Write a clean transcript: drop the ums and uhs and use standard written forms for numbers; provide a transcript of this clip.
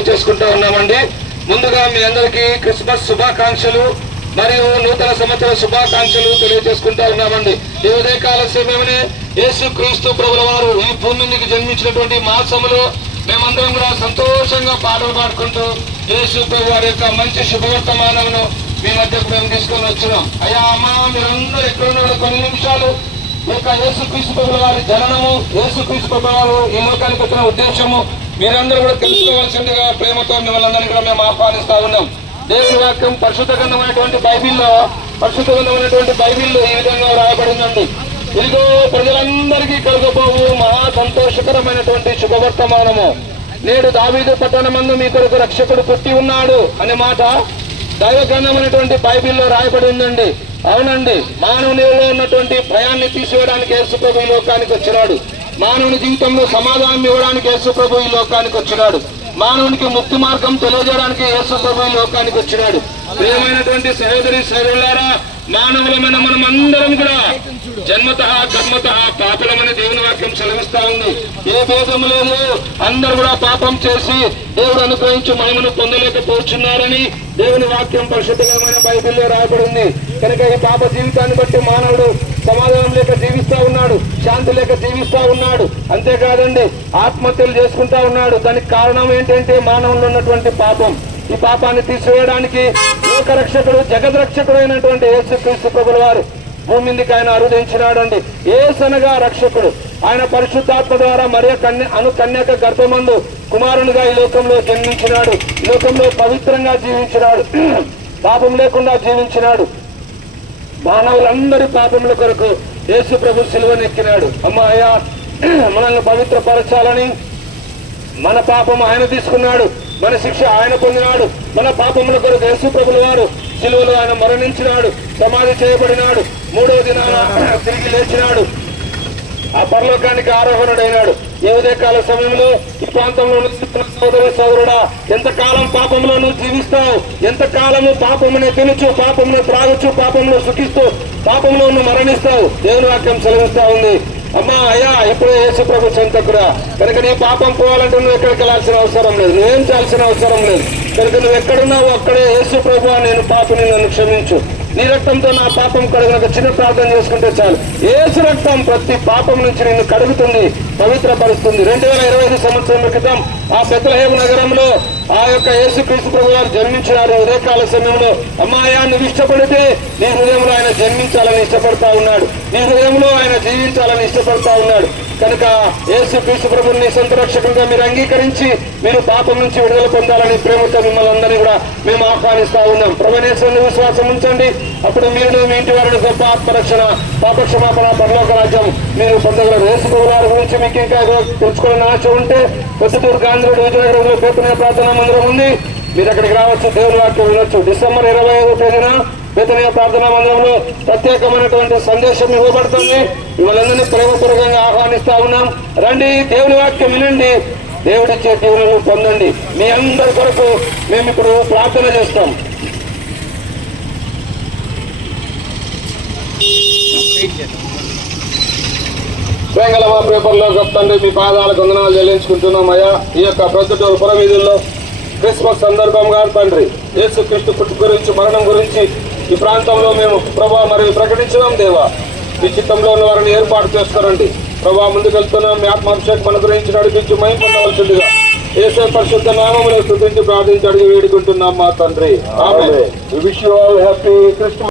తెలియజేసుకుంటూ ఉన్నామండి. ముందుగా మీ అందరికీ క్రిస్మస్ శుభాకాంక్షలు మరియు నూతన సంవత్సర శుభాకాంక్షలు తెలియజేసుకుంటా ఉన్నామండి. ఈ ఉదయకాల సమయమనే యేసు క్రీస్తు ప్రభుల వారు ఈ భూమి మీదకి జన్మించినటువంటి మాసములో మేమందరం కూడా సంతోషంగా పాటలు పాడుకుంటూ యేసు ప్రభు వారి యొక్క మంచి శుభవర్తమానమును మీ మధ్యకు మేము తీసుకొని వచ్చినాం. అయ్యా అమ్మా, మీరందరూ ఎక్కడున్నారో కొన్ని నిమిషాలు ఈ యొక్క యేసు క్రీస్తు ప్రభుల వారి జననము, యేసు క్రీస్తు ప్రభుల వారు ఈ లోకానికి వచ్చిన ఉద్దేశము మీరందరూ కూడా తెలుసుకోవాల్సిందిగా ప్రేమతో మిమ్మల్ని అందరినీ కూడా మేము ఆహ్వానిస్తా ఉన్నాం. దేవుని వాక్యం పరిశుద్ధ గ్రంథమైనటువంటి బైబిల్లో ఈ విధంగా రాయబడిందండి. ఇదిగో ప్రజలందరికీ కలుగబోవు మహా సంతోషకరమైనటువంటి శుభవర్తమానము, నేడు దావీదు పట్టణమందు మీ కొరకు రక్షకుడు పుట్టి ఉన్నాడు అనే మాట దైవ గ్రంథమైనటువంటి బైబిల్లో రాయబడి ఉందండి. అవునండి, మానవునిలో ఉన్నటువంటి భయాన్ని తీసివేయడానికి యేసు ప్రభు ఈ లోకానికి వచ్చినాడు. మానవుని జీవితంలో సమాధానం ఇవ్వడానికి యేసు ప్రభు ఈ లోకానికి వచ్చినాడు. మానవునికి ముక్తి మార్గం తెలియజేయడానికి యేసు ప్రభు ఈ లోకానికి వచ్చినాడు. ప్రియమైనటువంటి సహోదరి సహోదరులారా, మానవులమైన మనం అందరం కూడా జన్మతః కర్మతః పాపులమని దేవుని వాక్యం సెలవిస్తా ఉంది. ఏ భేదము లేదు, అందరూ కూడా పాపం చేసి దేవుడు అనుగ్రహించి మహిమను పొందలేకపోతున్నారని దేవుని వాక్యం పరిశుద్ధమైన బైబిల్లో రాయబడింది. కనుక ఈ పాప జీవితాన్ని బట్టి మానవుడు సమాధానం లేక జీవిస్తా ఉన్నాడు, శాంతి లేక జీవిస్తా ఉన్నాడు. అంతేకాదండి, ఆత్మహత్యలు చేసుకుంటా ఉన్నాడు. దానికి కారణం ఏంటంటే మానవుల్లో ఉన్నటువంటి పాపం. ఈ పాపాన్ని తీసివేయడానికి లోకరక్షకుడు జగద్రక్షకుడు అయినటువంటి యేసు క్రీస్తు ప్రభుల వారు భూమి మీదకి ఆయన అరుదించినాడండి. యేసనగా రక్షకుడు, ఆయన పరిశుద్ధాత్మ ద్వారా మరియ కన్యక గర్భమందు కుమారునిగా ఈ లోకంలో జన్మించినాడు. ఈ లోకంలో పవిత్రంగా జీవించినాడు, పాపం లేకుండా జీవించినాడు. మానవులందరి పాపముల కొరకు యేసు ప్రభు సిలువనెక్కినాడు. అమ్మాయ్యా, మనల్ని పవిత్రపరచాలని మన పాపం ఆయన తీసుకున్నాడు, మన శిక్ష ఆయన పొందినాడు. మన పాపముల కొరకు యేసు ప్రభుల వారు సిలువలో ఆయన మరణించినాడు, సమాధి చేయబడినాడు, మూడవ దినాన తిరిగి లేచినాడు, ఆ పరలోకానికి ఆరోహణుడైనాడు. ఈ ఉదయకాల సమయంలో ఈ ప్రాంతంలో సోదరుడా, ఎంతకాలం పాపంలో నువ్వు జీవిస్తావు? ఎంతకాలము పాపమునే తినుచు, పాపమును త్రాగుచు, పాపంలో సుఖిస్తూ, పాపంలో నువ్వు మరణిస్తావు? దేవుని వాక్యం సెలవిస్తా ఉంది. అమ్మా అయ్యా, ఎప్పుడో యేసు ప్రభు చెంతకురా. కనుక నీ పాపం పోవాలంటే నువ్వు ఎక్కడికి వెళ్ళాల్సిన అవసరం లేదు, నువ్వేం చేయాల్సిన అవసరం లేదు. కనుక నువ్వు ఎక్కడున్నావు అక్కడే యేసు ప్రభు, నేను పాపిని, నన్ను క్షమించు, నీ రక్తంతో నా పాపం కడుగునక చిన్న ప్రార్థన చేసుకుంటే చాలు. యేసు రక్తం ప్రతి పాపం నుంచి నిన్ను కడుగుతుంది, పవిత్రపరుస్తుంది. 2025 సంవత్సరం క్రితం ఆ బెత్లెహేము నగరంలో ఆ యొక్క యేసు క్రీస్తు ప్రభు వారు జన్మించినారు. ఉదయకాల సమయంలో అమ్మాయా, నువ్వు ఇష్టపడితే నీ హృదయంలో ఆయన జన్మించాలని ఇష్టపడతా ఉన్నాడు, నీ హృదయంలో ఆయన జీవించాలని ఇష్టపడతా ఉన్నాడు. కనుక యేసు క్రీస్తు ప్రభుని సొంత రక్షకునిగా మీరు అంగీకరించి మీరు పాపం నుంచి విడుదల పొందాలని ప్రేమతో మిమ్మల్ని అందరినీ కూడా మేము ఆహ్వానిస్తా ఉన్నాం. ప్రభునేశ్వరుని విశ్వాసం ఉంచండి, అప్పుడు మీరు మీ ఇంటి వారిని గొప్ప ఆత్మరక్షణ, పాపక్షమాపణ, పరలోక రాజ్యం మీరు పొందగలరు. యేసు ప్రభు వారి గురించి మీకు ఇంకా తెలుసుకోవాలని ఆశ ఉంటే పొద్దుటూరు గాంధీ రోడ్డు విజయనగరంలో బేతనీయ ప్రార్థనా మందిరం ఉంది, మీరు అక్కడికి రావచ్చు, దేవుని వాక్యం వినొచ్చు. డిసెంబర్ 25వ తేదీన బేతనీయ ప్రార్థనా మందిరంలో ప్రత్యేకమైనటువంటి సందేశం ఇవ్వబడుతుంది. మిమ్మల్ని ప్రేమపూర్వకంగా ఆహ్వానిస్తా ఉన్నాం. రండి, దేవుని వాక్యం వినండి, దేవుడిచ్చే దీవెనలు పొందండి. మీ అందరి కొరకు మేము ఇప్పుడు ప్రార్థన చేస్తాం. స్వయంగల మా పేపర్లో చెప్తండి, మీ పాదాలకు వందనాలు చెల్లించుకుంటున్నాం. అయ్యా, ఈ యొక్క ప్రొద్దుటూరు పురవీధుల్లో క్రిస్మస్ సందర్భంగా తండ్రి యేసు క్రీస్తు పుట్టు గురించి, మరణం గురించి ఈ ప్రాంతంలో మేము ప్రభా మరియు ప్రకటించినాం. దేవా, ఈ చిత్తంలో ఉన్న వారిని ఏర్పాటు చేసుకోరండి ప్రభా. ముందుకెళ్తున్నాం, మీ ఆత్మాభిషేకం మన గురించి నడిపించి మహిమ పొందవలసిందిగా యేసు పరిశుద్ధ నామములో స్తుతించి ప్రార్థించి అడిగి వేడుకుంటున్నాం మా తండ్రి. Amen. We wish you all happy Christmas.